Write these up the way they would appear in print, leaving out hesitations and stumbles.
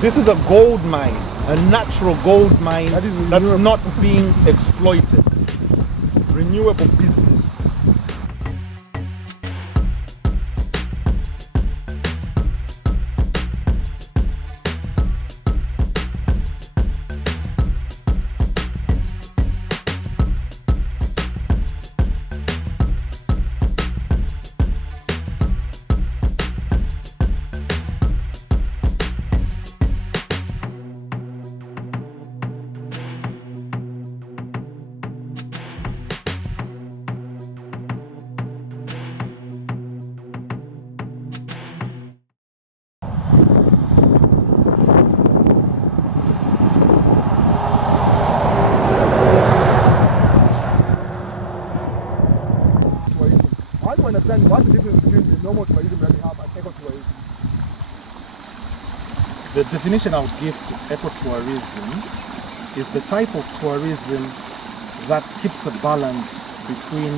This is a gold mine, a natural gold mine that's not being exploited. Renewable business. Understand what's the difference between the normal tourism that we have and ecotourism? The definition I would give to ecotourism is the type of tourism that keeps a balance between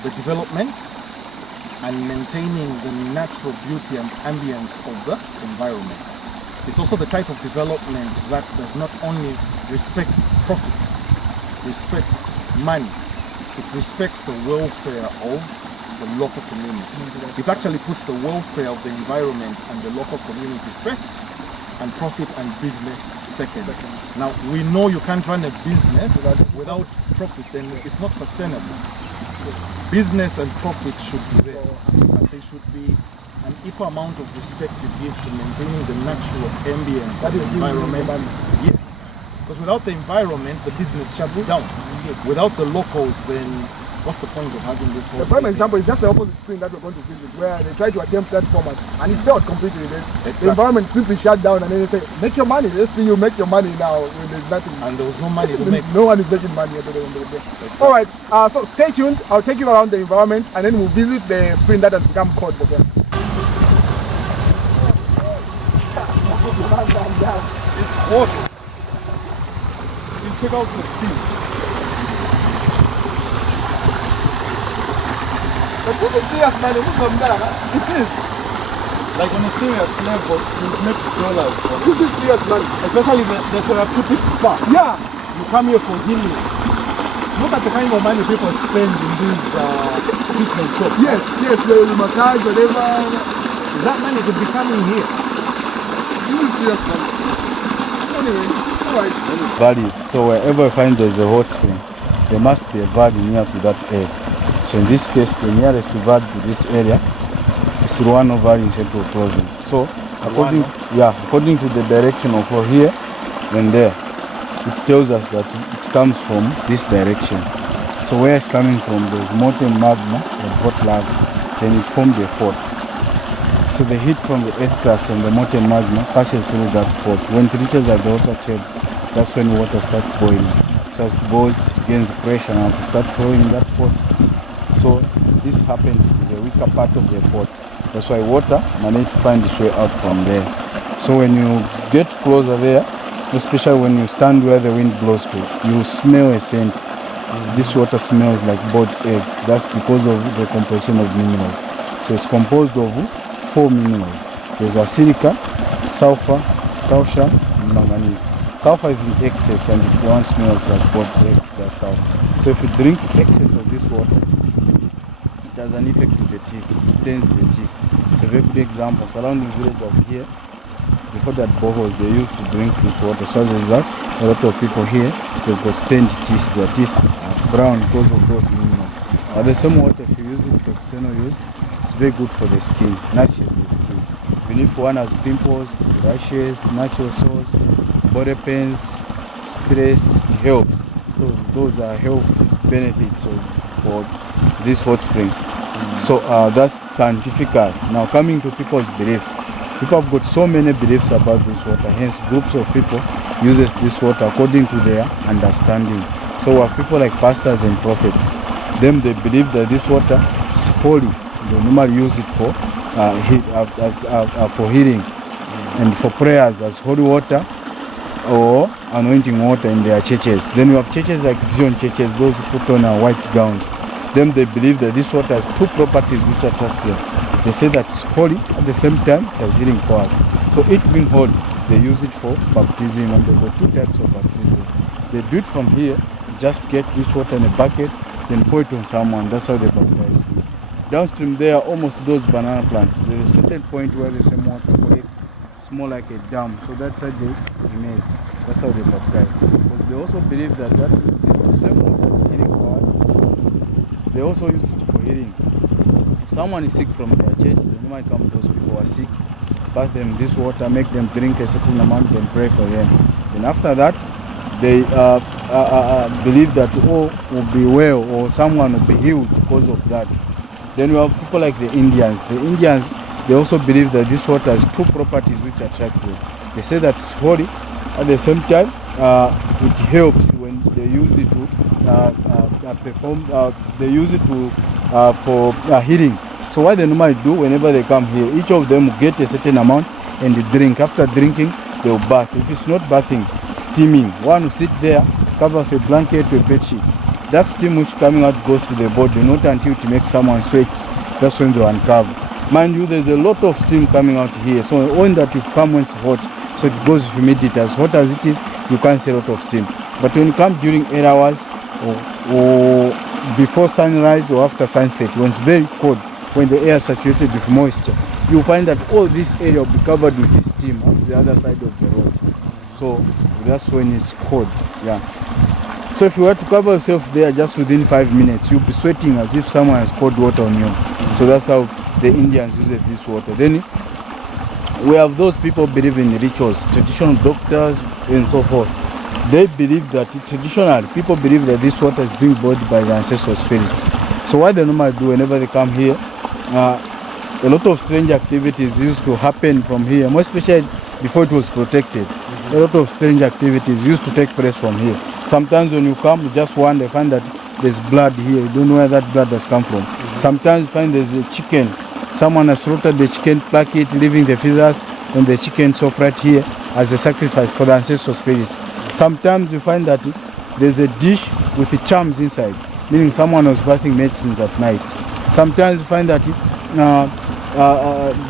the development and maintaining the natural beauty and ambience of the environment. It's also the type of development that does not only respect profit, respect money, it respects the welfare of the local community. It actually puts the welfare of the environment and the local community first, and profit and business second. Now, we know you can't run a business without profit, and it's not sustainable. Business and profit should be there, but there should be an equal amount of respect you give to maintaining the natural ambience of the environment. Yes. Because without the environment, the business shuts down. Without the locals, then what's the point of having this? The prime example is just the opposite screen that we're going to visit, where they try to attempt that format, and it failed completely. The environment simply shut down, and then they say, make your money. Let's see you make your money now when there's nothing. And there was no money to make. No one is making money at the end of the day. All right, so stay tuned. I'll take you around the environment, and then we'll visit the screen that has become code for them. It's hot. You check out the steam. But this is serious, man. It is. Like on a serious level, you make dollars. This is serious, man. Especially the therapeutic spa. Yeah. You come here for healing. Look at the kind of money people spend in these treatment shops. Yes, the massage, whatever. That money could be coming here. This is serious, man. Anyway, alright. Valleys. So wherever I find there's a hot spring, there must be a valley near to that area. So in this case, the nearest valley to this area is Ruano Valley in Central Province. So according to the direction of here and there, it tells us that it comes from this direction. So where it's coming from, there's molten magma and hot lava, then it formed a fault. So the heat from the earth crust and the molten magma passes through that fault. When it reaches at the water table, that's when water starts boiling. So as it boils, it gains pressure and it starts flowing in that fault. So this happens to the weaker part of the fault. That's why water manages to find its way out from there. So when you get closer there, especially when you stand where the wind blows to, you smell a scent. This water smells like boiled eggs. That's because of the composition of minerals. So it's composed of 4 minerals. There's silica, sulfur, calcium, and manganese. Sulfur is in excess and it's the one smells like boiled eggs. That's sulfur. So if you drink excess of this water, it has an effect to the teeth. It stains the teeth. So a very good example. Surrounding villages here, before that boreholes, they used to drink this water. So as a result, a lot of people here, they've got stained teeth. Their teeth are brown because of those minerals. The same water, if you use it for external use, it's very good for the skin, nourishes the skin. Even if one has pimples, rashes, natural sores, body pains, stress, it helps. Those are health benefits for this hot spring. So that's scientific. Now coming to people's beliefs. People have got so many beliefs about this water, hence groups of people uses this water according to their understanding. So we have people like pastors and prophets. Them, they believe that this water is holy. They normally use it for healing and for prayers as holy water or anointing water in their churches. Then we have churches like Zion churches, those who put on white gowns. Them, they believe that this water has 2 properties which attract them. They say that it's holy, at the same time it has healing power. So it being holy, they use it for baptism, and there are two types of baptism. They do it from here, just get this water in a bucket, then pour it on someone. That's how they baptize. Downstream there are almost those banana plants. There is a certain point where the same water collects. It's more like a dam. So that's how they immerse. That's how they baptize. Because they also believe that that is the same water is healing power. They also use it for healing. If someone is sick from their church, they might come to those people who are sick, bath them this water, make them drink a certain amount, then pray for them. Then after that, they believe that all will be well or someone will be healed because of that. Then we have people like the Indians. The Indians, they also believe that this water has two properties which attract them. They say that it's holy. At the same time, it helps when they use it to perform. They use it to for healing. So what they normally do whenever they come here, each of them will get a certain amount and they drink. After drinking, they will bath. If it's not bathing, steaming. One will sit there, cover with a blanket or a bed sheet. That steam which coming out goes to the body, not until it makes someone sweat. That's when they uncover. Mind you, there's a lot of steam coming out here. So when that you come when it's hot, so it goes with humidity. As hot as it is, you can't see a lot of steam. But when you come during 8 hours or before sunrise or after sunset, when it's very cold, when the air is saturated with moisture, you find that all this area will be covered with the steam on the other side of the road. So that's when it's cold. Yeah. So if you were to cover yourself there just within 5 minutes, you'll be sweating as if someone has poured water on you. So that's how the Indians use this water. Then we have those people believe in rituals, traditional doctors and so forth. They believe that traditionally, people believe that this water is being brought by the ancestral spirits. So what they normally do whenever they come here, a lot of strange activities used to happen from here, more especially before it was protected. A lot of strange activities used to take place from here. Sometimes when you come, you just wonder, find that there's blood here. You don't know where that blood has come from. Sometimes you find there's a chicken. Someone has slaughtered the chicken, pluck it, leaving the feathers and the chicken soft right here as a sacrifice for the ancestral spirits. Sometimes you find that there's a dish with the charms inside, meaning someone was bathing medicines at night. Sometimes you find that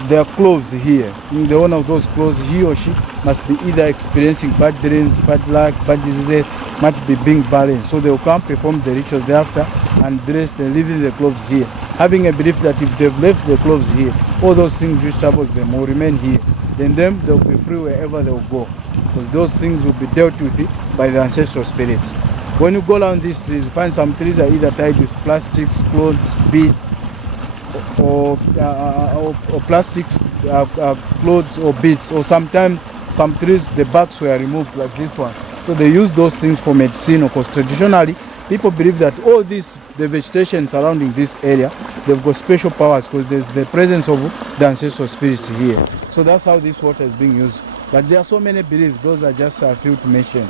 there are clothes here. The owner of those clothes, he or she must be either experiencing bad dreams, bad luck, bad diseases, might be being barren. So they will come perform the rituals thereafter and dress and leaving the clothes here, having a belief that if they've left the clothes here, all those things which troubles them will remain here. Then they'll be free wherever they'll go. So those things will be dealt with by the ancestral spirits. When you go down these trees, you find some trees are either tied with plastics, clothes, beads, or plastics, clothes or beads, or sometimes some trees the barks were removed like this one. So they use those things for medicine, because traditionally people believe that all this, the vegetation surrounding this area, they've got special powers because there's the presence of the ancestral spirits here. So that's how this water is being used. But there are so many beliefs, those are just a few to mention.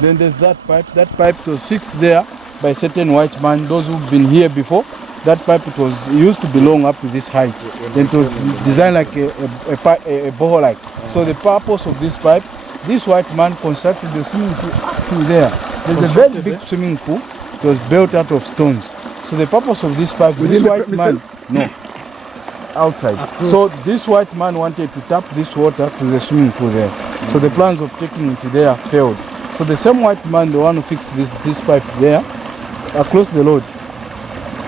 Then there's that pipe. That pipe was fixed there by a certain white man, those who've been here before. That pipe, it used to belong up to this height. Then it was designed like a borehole like. So the purpose of this pipe, this white man constructed the swimming pool there. There's a very big swimming pool. It was built out of stones. So the purpose of this pipe, within this white man, no, outside. So this white man wanted to tap this water to the swimming pool there. So the plans of taking it there failed. So the same white man, the one who fixed this pipe there, across the road,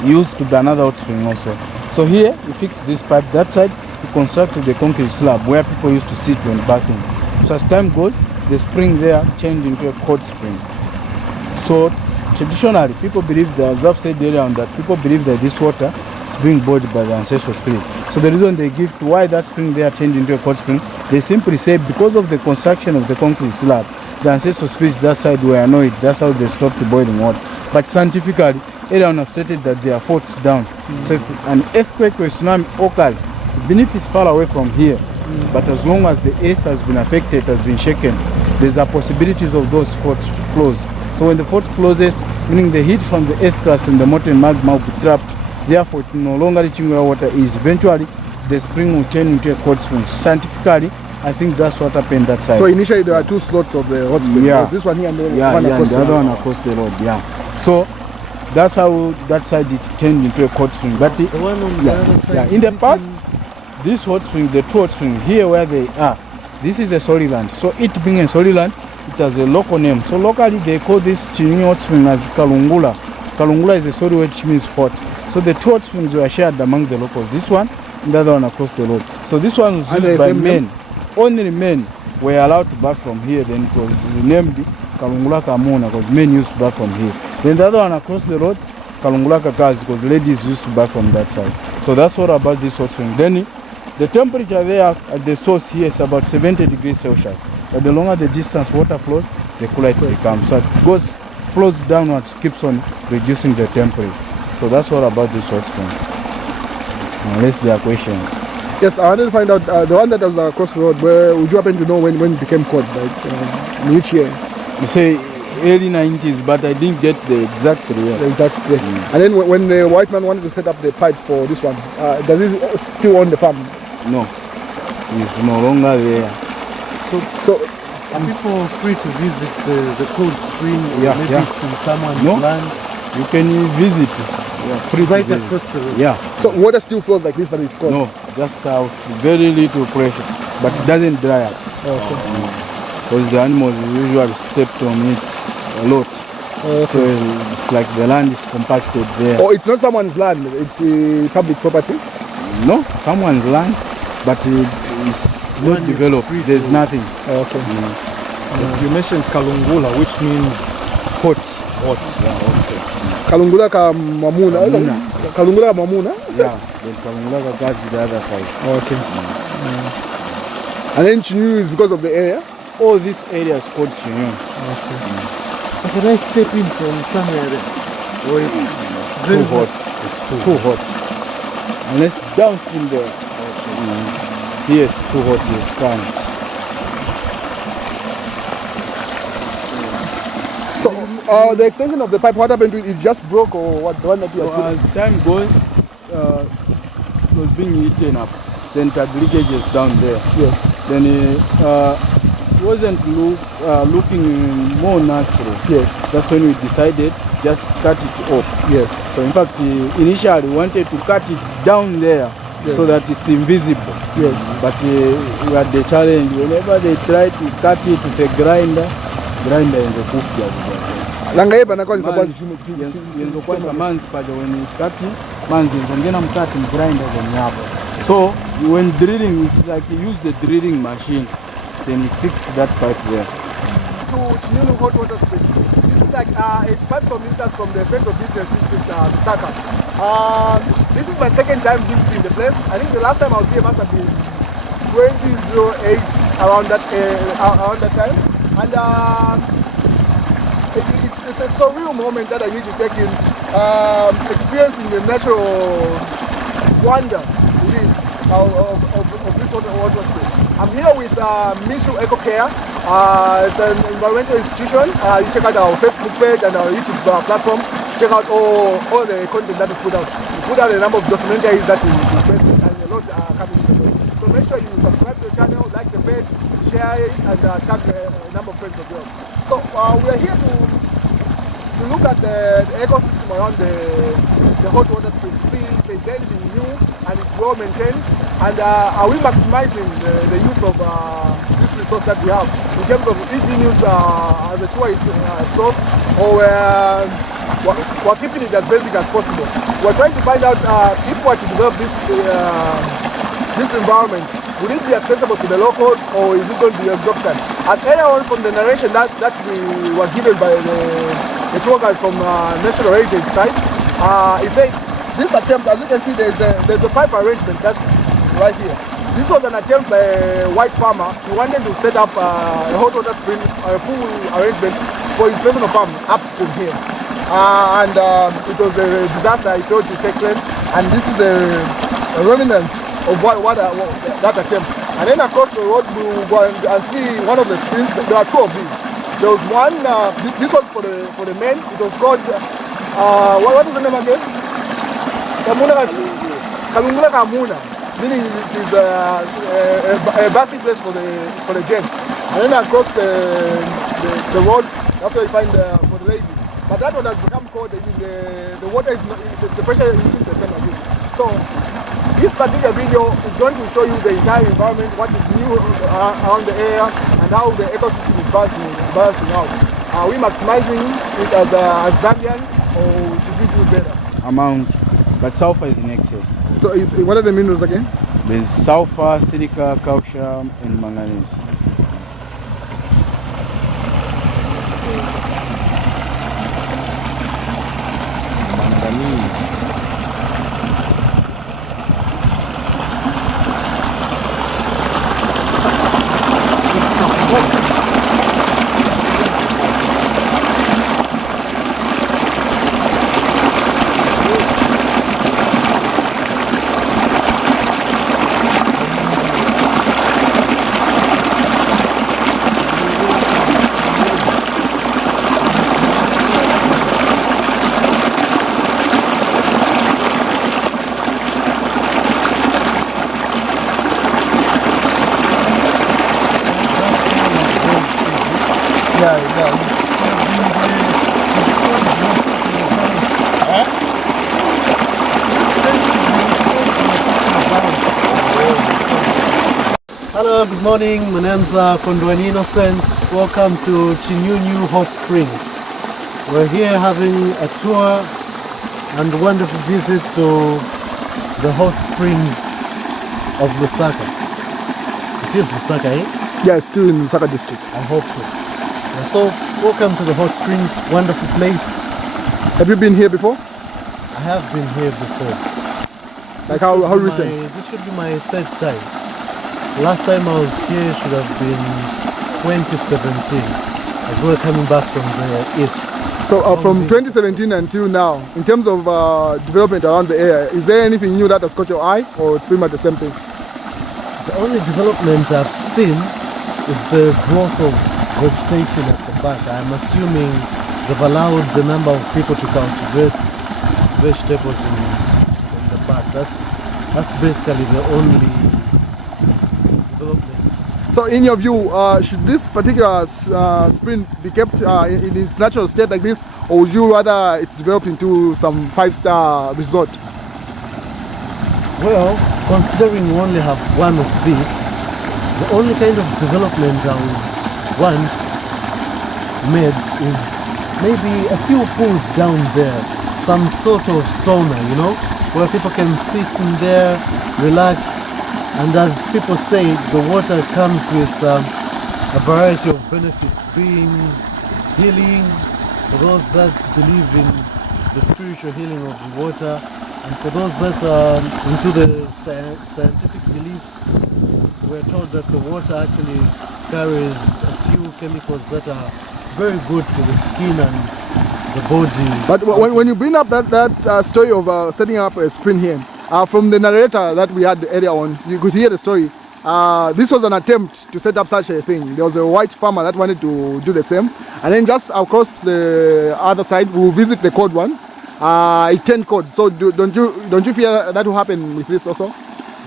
used to be another hot spring also. So here, he fixed this pipe. That side, he constructed the concrete slab where people used to sit when bathing. So as time goes, the spring there changed into a cold spring. So traditionally, people believe that, as I've said earlier on, that people believe that this water is being brought by the ancestral spirit. So the reason they give to why that spring there changed into a cold spring, they simply say because of the construction of the concrete slab, the ancestral spirits that side were annoyed. That's how they stopped the boiling water. But scientifically, everyone has stated that there are faults down. So if an earthquake or tsunami occurs, even if it's far away from here, but as long as the earth has been affected, has been shaken, there's a possibilities of those faults to close. So when the fault closes, meaning the heat from the earth crust and the molten magma will be trapped, therefore it no longer reaching where water is. Eventually, the spring will turn into a cold spring. So scientifically, I think that's what happened that side. So initially there are two slots of the hot spring. Yeah. This one here and the one across the other one across the road. Yeah. So that's how that side it turned into a cold spring. But The one on the other side, in the past, this hot spring, the two hot spring, here where they are, this is a solid land. So it being a solid land, it has a local name. So locally they call this Chinyunyu hot spring as Kalungula. Kalungula is a solid word which means hot. So the two hot springs were shared among the locals. This one and the other one across the road. So this one was used by men. Only men were allowed to bath from here. Then it was named Kalungula Kamuna because men used to bath from here. Then the other one across the road, Kalungula Kakas, because ladies used to bath from that side. So that's all about this hot spring. Then the temperature there at the source here is about 70 degrees Celsius. But the longer the distance water flows, the cooler it becomes. So it flows downwards, keeps on reducing the temperature. So that's all about this hot spring. Unless there are questions. Yes, I wanted to find out the one that was across the road. Where would you happen to know when it became cold? Like in which year? You say early 90s, but I didn't get the exact year. The exact year. And then when the white man wanted to set up the pipe for this one, does he still own the farm? No, he's no longer there. So are people free to visit the cold spring? Yeah, maybe yeah. it's in someone's land? You can visit. Free right across the road. Yeah. So water still flows like this, but it's cold? No, just very little pressure, but it doesn't dry up. Okay. Because the animals usually step on it a lot. Okay. So it's like the land is compacted there. Oh, it's not someone's land, it's public property? No, someone's land, but it's not developed. There's nothing. Okay. You mentioned Kalungula, which means hot. Hot. Yeah, okay. Kalungula ka Mamuna. Kalungula ka Mamuna? Yeah, then Kalungula ka the other side. Okay. And then Chinyunyu is because of the area? All this area is called Chinyunyu. Okay. Can I step in from somewhere there? Or it's Too hot. It's too hot. Unless downstream there. Here it's too hot. You can't. So the extension of the pipe, what happened to it? It just broke, or what? The one that you So are as time goes, it was being eaten up. Then it had leakages down there. Yes. Then it wasn't looking more natural. Yes. That's when we decided just cut it off. Yes. So in fact, initially we wanted to cut it down there. Yes. So that it's invisible. Yes. But we had the challenge. Whenever they try to cut it with a grinder in the cook Langa yeba na kwa ni sababu yenzokuwa manzi pale when kati manzi ngena mkati grinder then hapo. So when drilling, it's like you use the drilling machine, then you fix that pipe there. to Chinyunyu hot water spring. This is like 85 kilometers from the central business district, Lusaka. This is my second time visiting the place. I think the last time I was here must have been 2008, around that time. And it's a surreal moment that I need to take in, experiencing the natural wonder it is of this water spring. I'm here with Mishu Eco Care. It's an environmental institution. You check out our Facebook page and our YouTube platform. Check out all the content that we put out. We put out a number of documentaries that we invested and a lot are coming in. So make sure you subscribe to the channel, like the page, share it, and tag a number of friends of yours. So we are here to look at the ecosystem around the hot water spring, to see if there's anything new and it's well maintained, and are we maximizing the use of this resource that we have in terms of it being used as a tourist source, or we're keeping it as basic as possible. We're trying to find out if we are to develop this environment, would it be accessible to the locals, or is it going to be exorbitant? As earlier on from the narration that we were given by the tour guide from National Heritage Site, he said this attempt, as you can see, there's a pipe arrangement that's right here. This was an attempt by a white farmer. He wanted to set up a hot water spring, a pool arrangement for his personal farm upstream here. And it was a disaster he thought to take place, and this is a remnant of that attempt. And then across the road we will go and see one of the springs. There are two of these. There was one, this was for the men. It was called, what is the name again? Kalungula Kamuna, meaning it is a bathing place for the gents. And then across the road, that's where you find for the ladies. But that one has become cold. The water is not, the pressure isn't the same like this. So This particular video is going to show you the entire environment, what is new around the area, and how the ecosystem is balancing out. Are we maximizing it as Zambians, or should we do better? Amount, but sulfur is in excess. So what are the minerals again? There's sulfur, silica, calcium, and manganese. Manganese. Hello, good morning. My name's Kondweni Innocent. Welcome to Chinyunyu Hot Springs. We're here having a tour and wonderful visit to the hot springs of Lusaka. It is Lusaka, eh? Yeah, it's still in Lusaka district. I hope so. Yeah, so, welcome to the hot springs. Wonderful place. Have you been here before? I have been here before. Like how recent? This should be my third time. Last time I was here should have been 2017, as we were coming back from the east. So from 2017 until now, in terms of development around the area, is there anything new that has caught your eye, or it's pretty much the same thing? The only development I've seen is the growth of vegetation at the back. I'm assuming they've allowed the number of people to cultivate vegetables in the back. That's basically the only development. So in your view, should this particular spring be kept in its natural state like this, or would you rather it's developed into some 5-star resort? Well, considering we only have one of these, the only kind of development I would want made is maybe a few pools down there, some sort of sauna, you know, where people can sit in there, relax. And as people say, the water comes with a variety of benefits, being healing for those that believe in the spiritual healing of the water, and for those that are into the scientific beliefs. We're told that the water actually carries a few chemicals that are very good for the skin and the body. But when you bring up that story of setting up a spring here, from the narrator that we had earlier on, you could hear the story. This was an attempt to set up such a thing. There was a white farmer that wanted to do the same, and then just across the other side, we'll visit the code one. It turned code. So don't you fear that will happen with this also?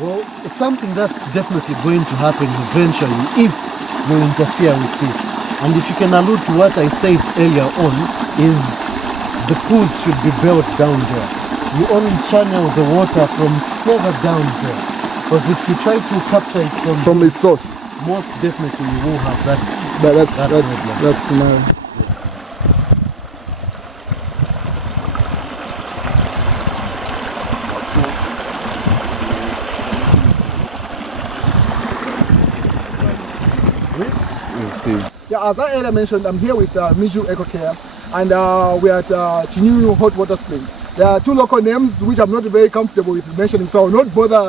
Well, it's something that's definitely going to happen eventually if we interfere with it. And if you can allude to what I said earlier on, is the pools should be built down there. You only channel the water from further down there. Because if you try to capture it from its source, most definitely you will have that. That's scenario. Yeah, as I earlier mentioned, I'm here with Miju Eco Care, and we're at Chinyunyu Hot Water Spring. There are two local names which I'm not very comfortable with mentioning, so I'll not bother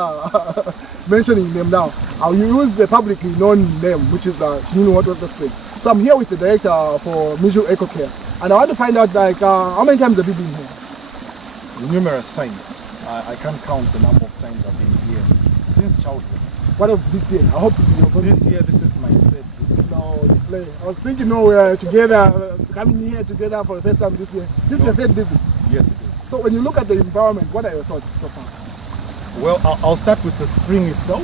mentioning them now. I'll use the publicly known name, which is Chinyunyu Hot Water Spring. So I'm here with the director for Miju Eco Care, and I want to find out, like, how many times have you been here? Numerous times. I can't count the number of times I've been here since childhood. What of this year? I hope you're going This year, this is my third visit. No, you play. I was thinking, no, we are together, coming here together for the first time this year. This is your third visit. Yes, it is. So when you look at the environment, what are your thoughts so far? Well, I'll start with the spring itself.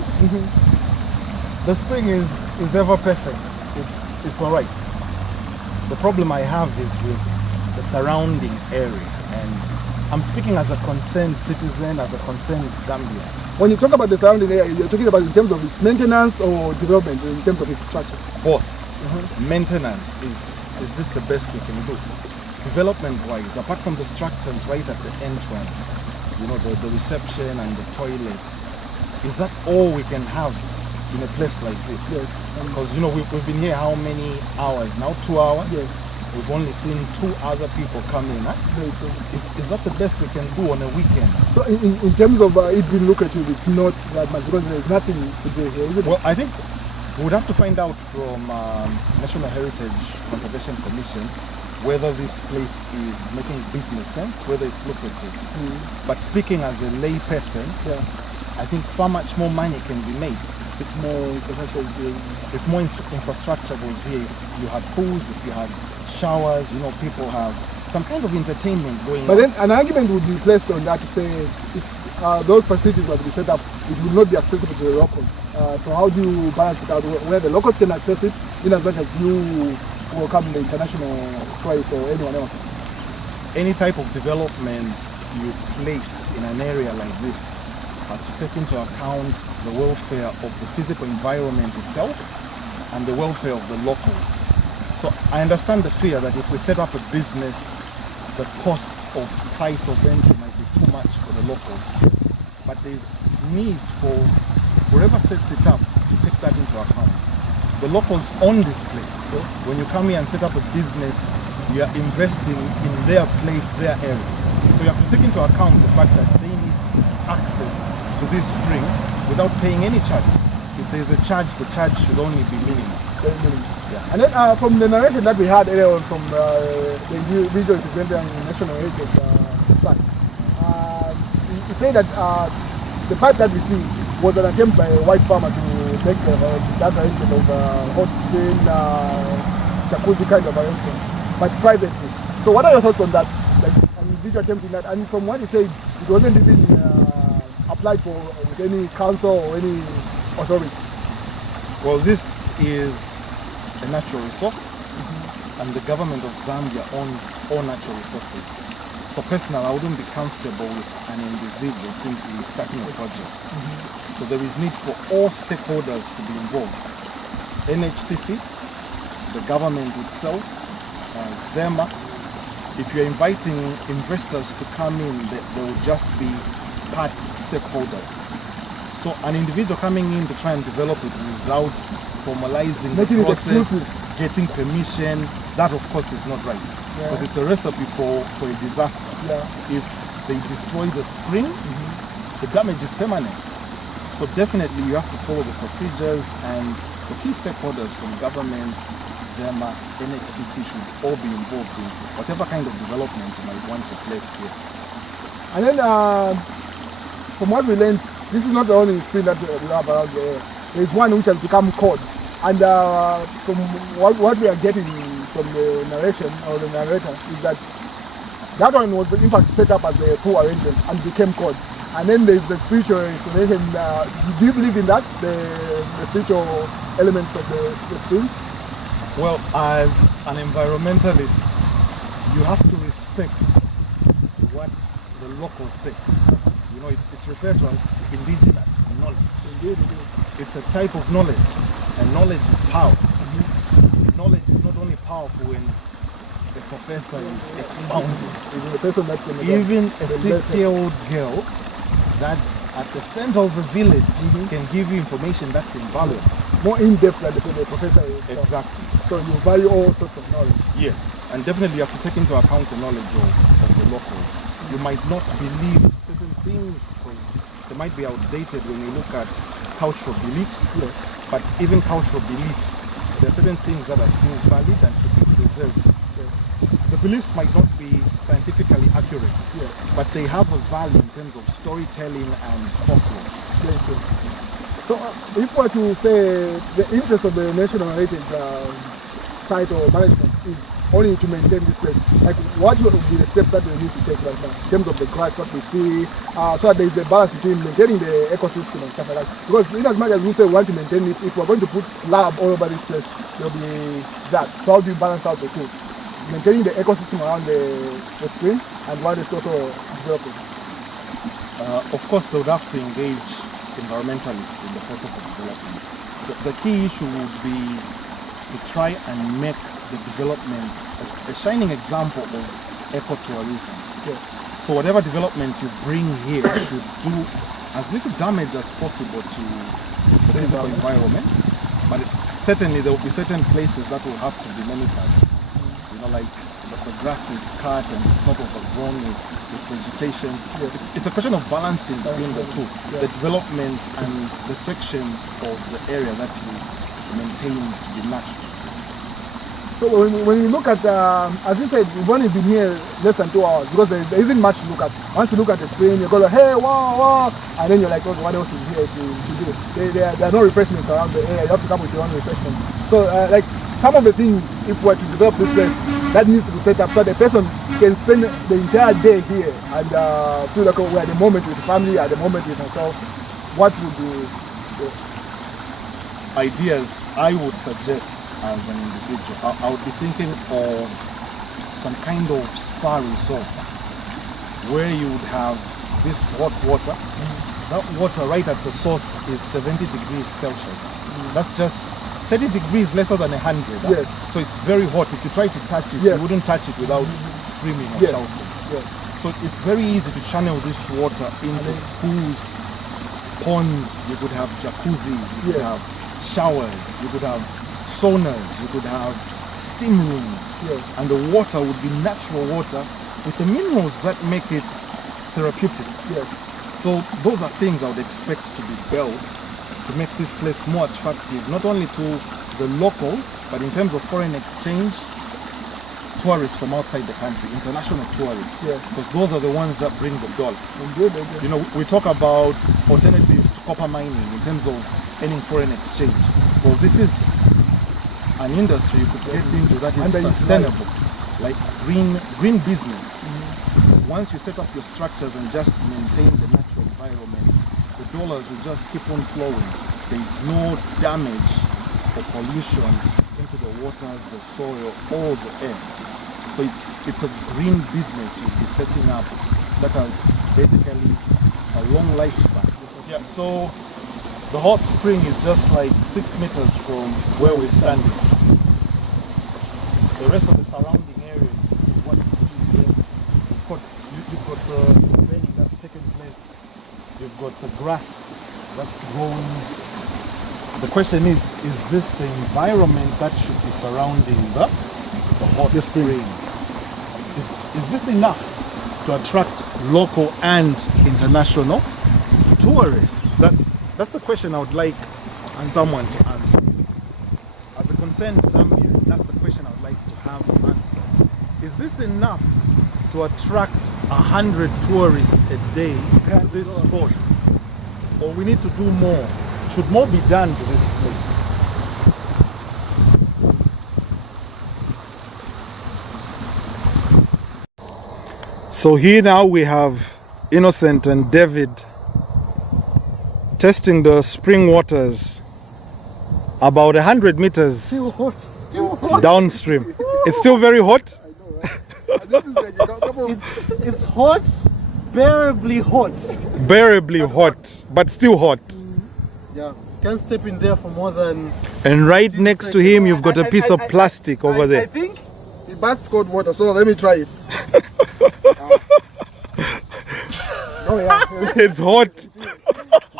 The spring is ever perfect. It's all right. The problem I have is with the surrounding area, and I'm speaking as a concerned citizen, as a concerned Zambian. When you talk about the surrounding area, you're talking about in terms of its maintenance or development, in terms of infrastructure? Both. Maintenance is this the best we can do? Development-wise, apart from the structures right at the entrance, you know, the reception and the toilets, is that all we can have in a place like this? Yes. Because, you know, we've been here how many hours now? 2 hours? Yes. We've only seen 2 other people come in. Huh? Very true. Is that the best we can do on a weekend? So in terms of it being lucrative, it's not that much because there's nothing to do here, is it? Well, I think we would have to find out from National Heritage Conservation Commission whether this place is making business sense, whether it's lucrative. But speaking as a lay person, Yeah. I think far much more money can be made. It's more infrastructure. If more infrastructure goes here, if you have pools, if you have showers, you know, people have some kind of entertainment going But on. then an argument would be placed on that to say if those facilities were to be set up, it will not be accessible to the locals. So how do you balance it out where the locals can access it in as much as you welcome the international tourists or anyone else? Any type of development you place in an area like this has to take into account the welfare of the physical environment itself and the welfare of the locals. So I understand the fear that if we set up a business, the cost of price of entry might be too much for the locals. But there's need for whoever sets it up to take that into account. The locals own this place. So when you come here and set up a business, you are investing in their place, their area. So you have to take into account the fact that they need access to this spring without paying any charge. If there's a charge, the charge should only be minimal. Very minimal. Yeah. And then from the narration that we had earlier on from the video representing National Heritage site, you say that the pipe that we see was an attempt by a white farmer to make that arrangement of hot spring, jacuzzi kind of arrangement, but privately. So what are your thoughts on that? Like, and did you attempt in that? And from what you said, it wasn't even applied for with any council or any authority. Well, this is a natural resource, and the government of Zambia owns all natural resources. So personally, I wouldn't be comfortable with an individual simply starting a project. So there is need for all stakeholders to be involved. NHCC, the government itself, ZEMA. If you're inviting investors to come in, they will just be part stakeholders. So an individual coming in to try and develop it without formalizing Making the it process, exclusive. getting permission, that of course is not right. Because it's a recipe for a disaster. Yeah. If they destroy the spring, the damage is permanent. So definitely you have to follow the procedures, and the key stakeholders from government, ZEMA, NHPC should all be involved in whatever kind of development you might want to place here. And then from what we learned, this is not the only spring that we have around the area. There is one which has become cold. And from what we are getting from the narration or the narrator is that that one was in fact set up as a pool arrangement and became cold. And then there's the spiritual explanation. Do you believe in that, the spiritual elements of the springs? Well, as an environmentalist, you have to respect what the locals say. You know, it's referred to as indigenous knowledge. Indeed, it is. It's a type of knowledge, and knowledge is power. Knowledge is not only powerful when the professor is expounding. It's the person that's going to Even a 6-year-old girl that's at the center of the village can give you information that's invaluable. more in-depth than the professor is. Exactly. So you value all sorts of knowledge. Yes, and definitely you have to take into account the knowledge of the locals. You might not believe certain things because they might be outdated when you look at cultural beliefs. Yes. But even cultural beliefs, there are certain things that are still valid and should be preserved. Yes. The beliefs might not be scientifically accurate, Yes. but they have a value in terms of storytelling and folklore. Yes, yes. So if we were to say the interest of the National Heritage site or management is only to maintain this place, like what would be the steps that we need to take right now in terms of the grass, what we see, so that there is a balance between maintaining the ecosystem and stuff like that. Because in as much as we say we want to maintain this, if we're going to put slab all over this place, there'll be that. So how do you balance out the two? Maintaining the ecosystem around the stream and while it's also develop it? Of course, they would have to engage environmentalists in the process of development. The key issue would be to try and make the development a shining example of ecotourism. Yes. So whatever development you bring here should do as little damage as possible to the physical environment, but certainly there will be certain places that will have to be monitored. You know, like the grass is cut and it's not overgrown with vegetation. Yes. It's a question of balancing between the two, Yes. the development and the sections of the area that you maintain to be natural. So when you look at, as you said, we've only been here less than 2 hours because there isn't much to look at. Once you look at the screen, you go like, hey, wow, wow, and then you're like, oh, what else is here to do? There are no refreshments around the area. You have to come with your own refreshments. So like some of the things, if we were to develop this place, that needs to be set up so the person can spend the entire day here and feel like we're at the moment with the family, at the moment with herself. What would be the ideas I would suggest as an individual? I would be thinking of some kind of spa resort where you would have this hot water. That water right at the source is 70 degrees Celsius. That's just 30 degrees lesser than 100. Yes. So it's very hot. If you try to touch it, Yes. you wouldn't touch it without screaming or Yes. shouting. Yes. So it's very easy to channel this water into pools, ponds. You could have jacuzzis, you could Yes. have showers, you could have saunas, you could have steam rooms, Yes. and the water would be natural water with the minerals that make it therapeutic. Yes. So those are things I would expect to be built to make this place more attractive, not only to the locals, but in terms of foreign exchange, tourists from outside the country, international tourists, Yes. because those are the ones that bring the dollar. Indeed. You know, we talk about alternatives to copper mining in terms of earning foreign exchange. Well, this is an industry you could get into that is sustainable, like green business. Once you set up your structures and just maintain the natural environment, the dollars will just keep on flowing. There is no damage or pollution into the waters, the soil, or the air. So it's a green business you'll be setting up that has basically a long lifespan. Yeah, so the hot spring is just like 6 meters from where we're standing. The rest of the surrounding area is what you see here. You've got the training that's taken place. You've got the grass that's growing. The question is this the environment that should be surrounding the hot spring? Is this enough to attract local and international tourists? That's the question I would like someone to answer. As a concerned Zambian, that's the question I would like to have answered. Is this enough to attract 100 tourists a day to this spot? Or we need to do more? Should more be done to this place? So here now we have Innocent and David testing the spring waters about 100 meters Still hot. Still hot. downstream. It's still very hot. I know, right? This is like a couple of It's hot, bearably hot. Bearably hot, but still hot. Yeah, can't step in there for more than. And right next to him, you've got a piece of I- plastic over I there. think it bats cold water, so let me try it. Oh yeah. It's hot.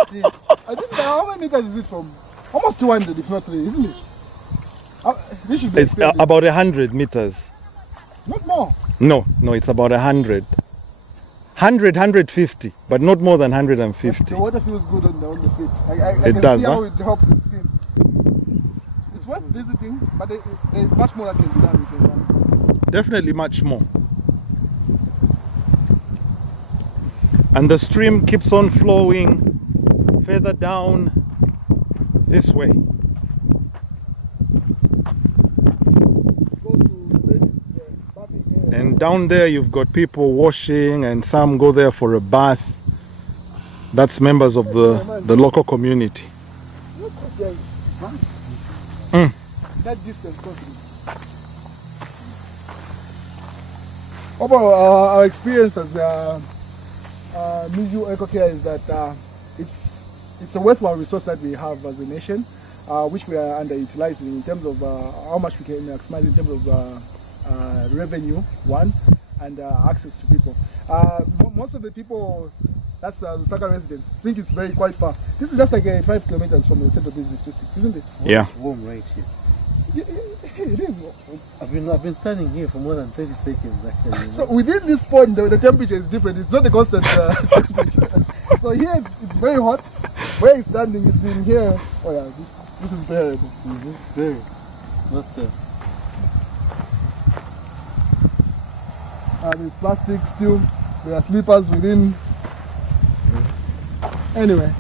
Jeez. I think how many meters is it from? Almost 200, if not 3, isn't it? This should be It's extended. about 100 meters. Not more. No, it's about 100. 100, 150, but not more than 150. The water feels good on the feet. I It can does, see huh? how it helps the skin. It's worth visiting, but there's much more that can be done with the environment. Definitely much more. And the stream keeps on flowing further down this way. It goes to the bathing area. And down there you've got people washing and some go there for a bath. That's members of the local community. Look at that distance constantly. Overall, our experience as Chinyunyu Eco Care is that it's a worthwhile resource that we have as a nation, which we are underutilizing in terms of how much we can maximize in terms of revenue, one, and access to people. Most of the people, that's the Lusaka residents, think it's quite far. This is just like 5 kilometers from the central business district, isn't it? Yeah. It's warm right here. It is. I've been standing here for more than 30 seconds actually. So within this point, the temperature is different. It's not a constant temperature. So here it's very hot. Where it's standing, it's in here. Oh yeah, this is bearable. Very. Not There's plastic still. There are sleepers within. Anyway,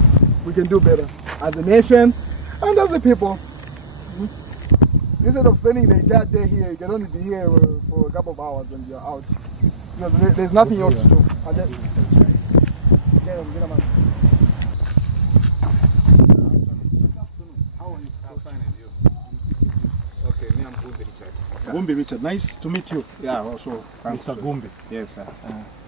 we can do better as a nation and as a people. Instead of spending the entire day here, you can only be here for a couple of hours and you're out. Because there's nothing else to do. Get him out. How are you? I'm fine, and you? Okay, me, I'm Gumbi Richard. Gumbi Richard, nice to meet you. Yeah, also. Mr. Gumbi. Yes, sir.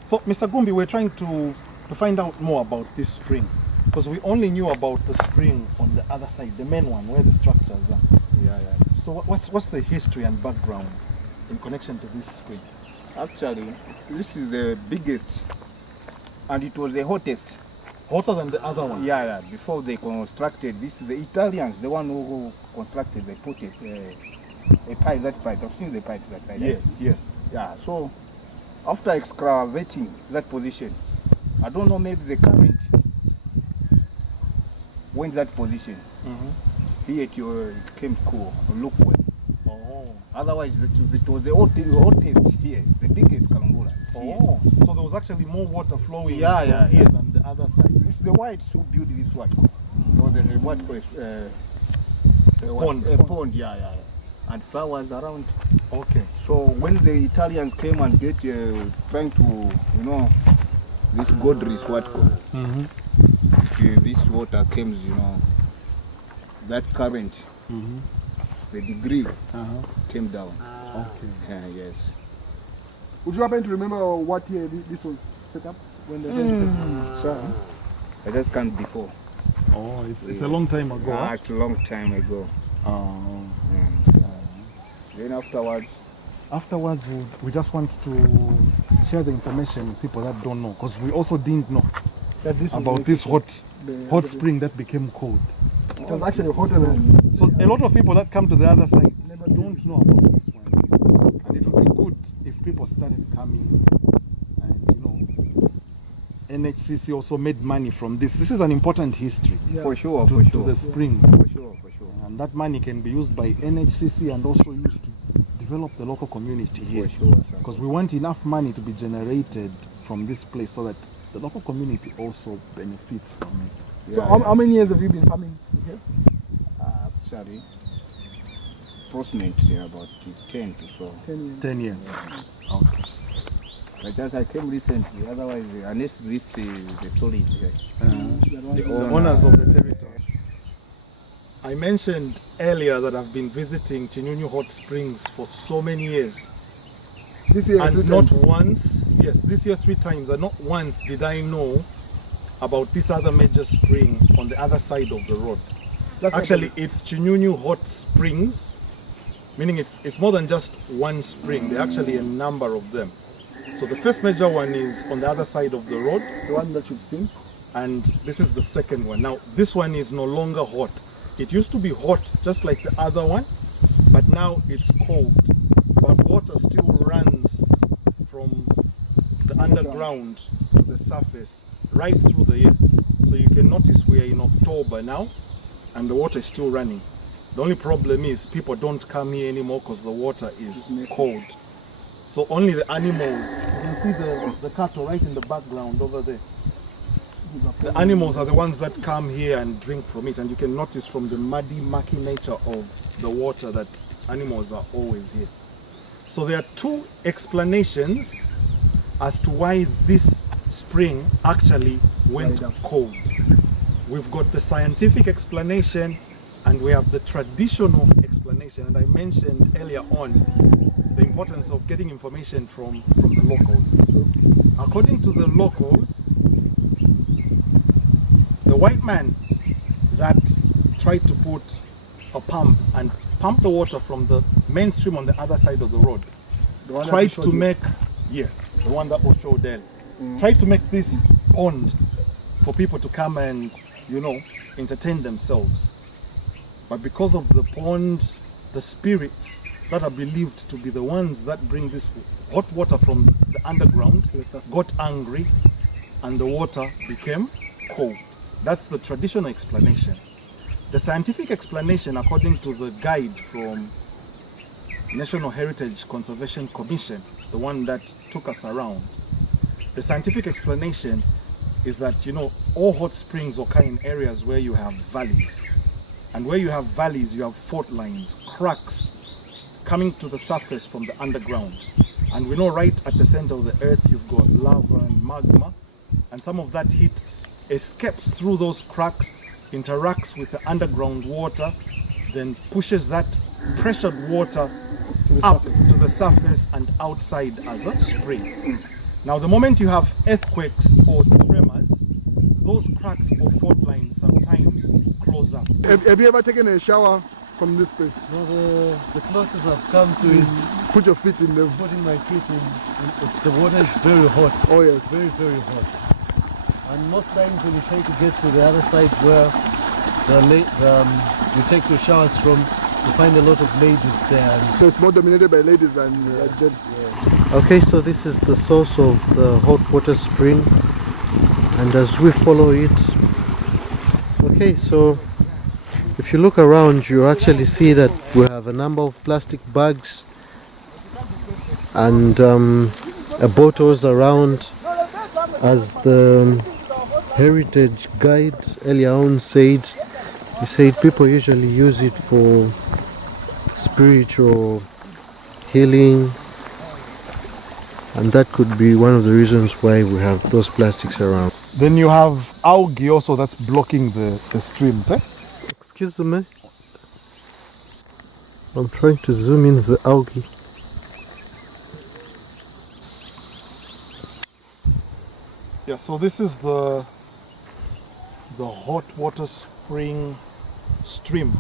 So, Mr. Gumbi, we're trying to find out more about this spring. Because we only knew about the spring on the other side, the main one, where the structures are. Yeah, yeah. So what's the history and background in connection to this spring? Actually, this is the biggest, and it was the hottest. Hotter than the other one? Yeah, yeah. Before they constructed, this is the Italians, the one who constructed, they put it, a pipe, that pipe. I've seen the pipe that side. Yes, yes. Yeah, so after excavating that position, I don't know, maybe the current went that position. Here it came cool, look well. Oh. Otherwise, it was the hottest here, the biggest Kalangula. Oh. So there was actually more water flowing Yeah, from yeah, here yeah. than the other side. This is the whites who built this what? Or the what Pond. A pond, yeah, yeah, yeah. And flowers around. Okay. So when the Italians came and get trying to, this Godris what this water comes, that current, the degree came down. Okay. Yes. Would you happen to remember what year this was set up? When the So, I just can't before. Oh, it's a long time ago. Ah, it's a long time ago. Oh. Then afterwards, we just want to share the information with people that don't know, because we also didn't know that this was about like this the- hot spring that became cold. It was actually hotter than. So a lot of people that come to the other side Never don't know about this one, and it would be good if people started coming, and NHCC also made money from this. This is an important history for sure, to the spring, for sure. and that money can be used by NHCC and also used to develop the local community here. For sure, sir. Because we want enough money to be generated from this place so that the local community also benefits from it. So how many years have you been farming here? Actually, approximately about 10 to so. 10 years. 10 years. Okay. But just I came recently, otherwise, unless this is the solid here. The owners of the territory. I mentioned earlier that I've been visiting Chinyunyu Hot Springs for so many years. This year, And not once, yes, this year 3 times, and not once did I know about this other major spring on the other side of the road. That's Actually, it's Chinyunyu Hot Springs, meaning it's more than just one spring. There are actually a number of them. So the first major one is on the other side of the road, the one that you've seen. and this is the second one. Now, this one is no longer hot. It used to be hot, just like the other one, but now it's cold. But water still runs from the underground to the surface, right through the year. So you can notice we are in October now, and the water is still running. The only problem is people don't come here anymore because the water is cold. So only the animals, you can see the cattle right in the background over there. The animals are the ones that come here and drink from it, and you can notice from the muddy, mucky nature of the water that animals are always here. So there are 2 explanations as to why this spring actually went cold. We've got the scientific explanation and we have the traditional explanation, and I mentioned earlier on the importance of getting information from the locals. According to the locals, The white man that tried to put a pump and pump the water from the main stream on the other side of the road tried to make, yes, the one that Osho Del, tried to make this pond for people to come and, you know, entertain themselves. But because of the pond, the spirits that are believed to be the ones that bring this hot water from the underground got angry and the water became cold. That's the traditional explanation. The scientific explanation, according to the guide from National Heritage Conservation Commission, the one that took us around, the scientific explanation is that, you know, all hot springs occur in areas where you have valleys. And where you have valleys, you have fault lines, cracks coming to the surface from the underground. And we know right at the center of the earth, you've got lava and magma. And some of that heat escapes through those cracks, interacts with the underground water, then pushes that pressured water up to the surface and outside as a spring. Now, the moment you have earthquakes or tremors, those cracks or fault lines sometimes close up. Have you ever taken a shower from this spring? No, the closest I've come to is Put your feet in the... putting my feet in. The water is very hot. Oh yes. Very, very hot. And most times when you try to get to the other side where you take your showers from, you find a lot of ladies there. And So it's more dominated by ladies than gents. okay, so this is the source of the hot water spring, and as we follow it, okay, so if you look around, you actually see that we have a number of plastic bags and bottles around. As the heritage guide earlier on said, he said people usually use it for spiritual healing, and that could be one of the reasons why we have those plastics around. Then you have algae also that's blocking the stream. Excuse me, I'm trying to zoom in the algae. Yeah, so this is the hot water spring stream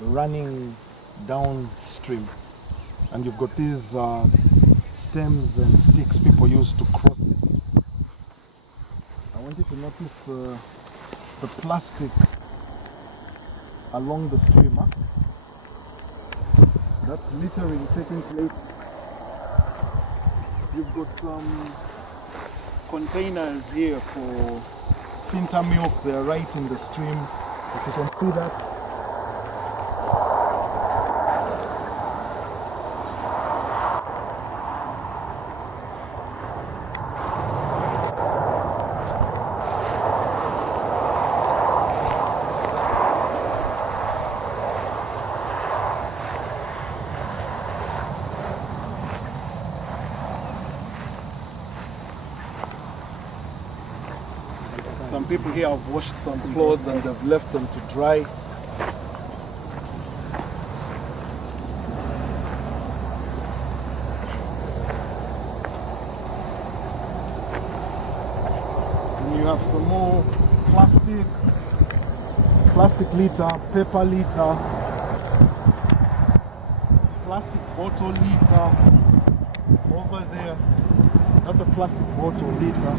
running downstream, and you've got these stems and sticks people use to cross it. I want you to notice the plastic along the stream. Huh? That's littering taking place. You've got some containers here for pinter milk. They are right in the stream. If you can see that. Some people here have washed some clothes and have left them to dry. And you have some more plastic litter, paper litter, plastic bottle litter over there. That's a plastic bottle litter.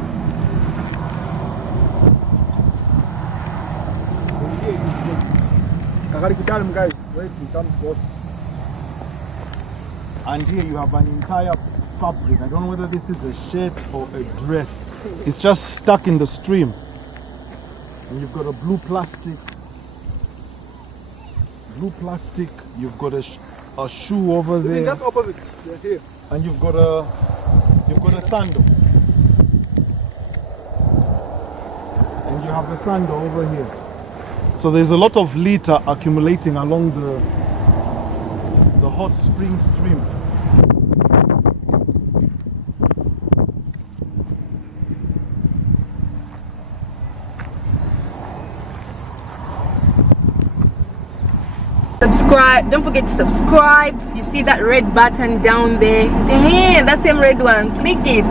Guys, wait, it comes boss. And here you have an entire fabric. I don't know whether this is a shirt or a dress. It's just stuck in the stream. And you've got a blue plastic. You've got a shoe over there. Just opposite. You're here. And you've got a sandal. And you have a sandal over here. So there's a lot of litter accumulating along the hot spring stream. Subscribe, don't forget to subscribe. You see that red button down there, that same red one, click it.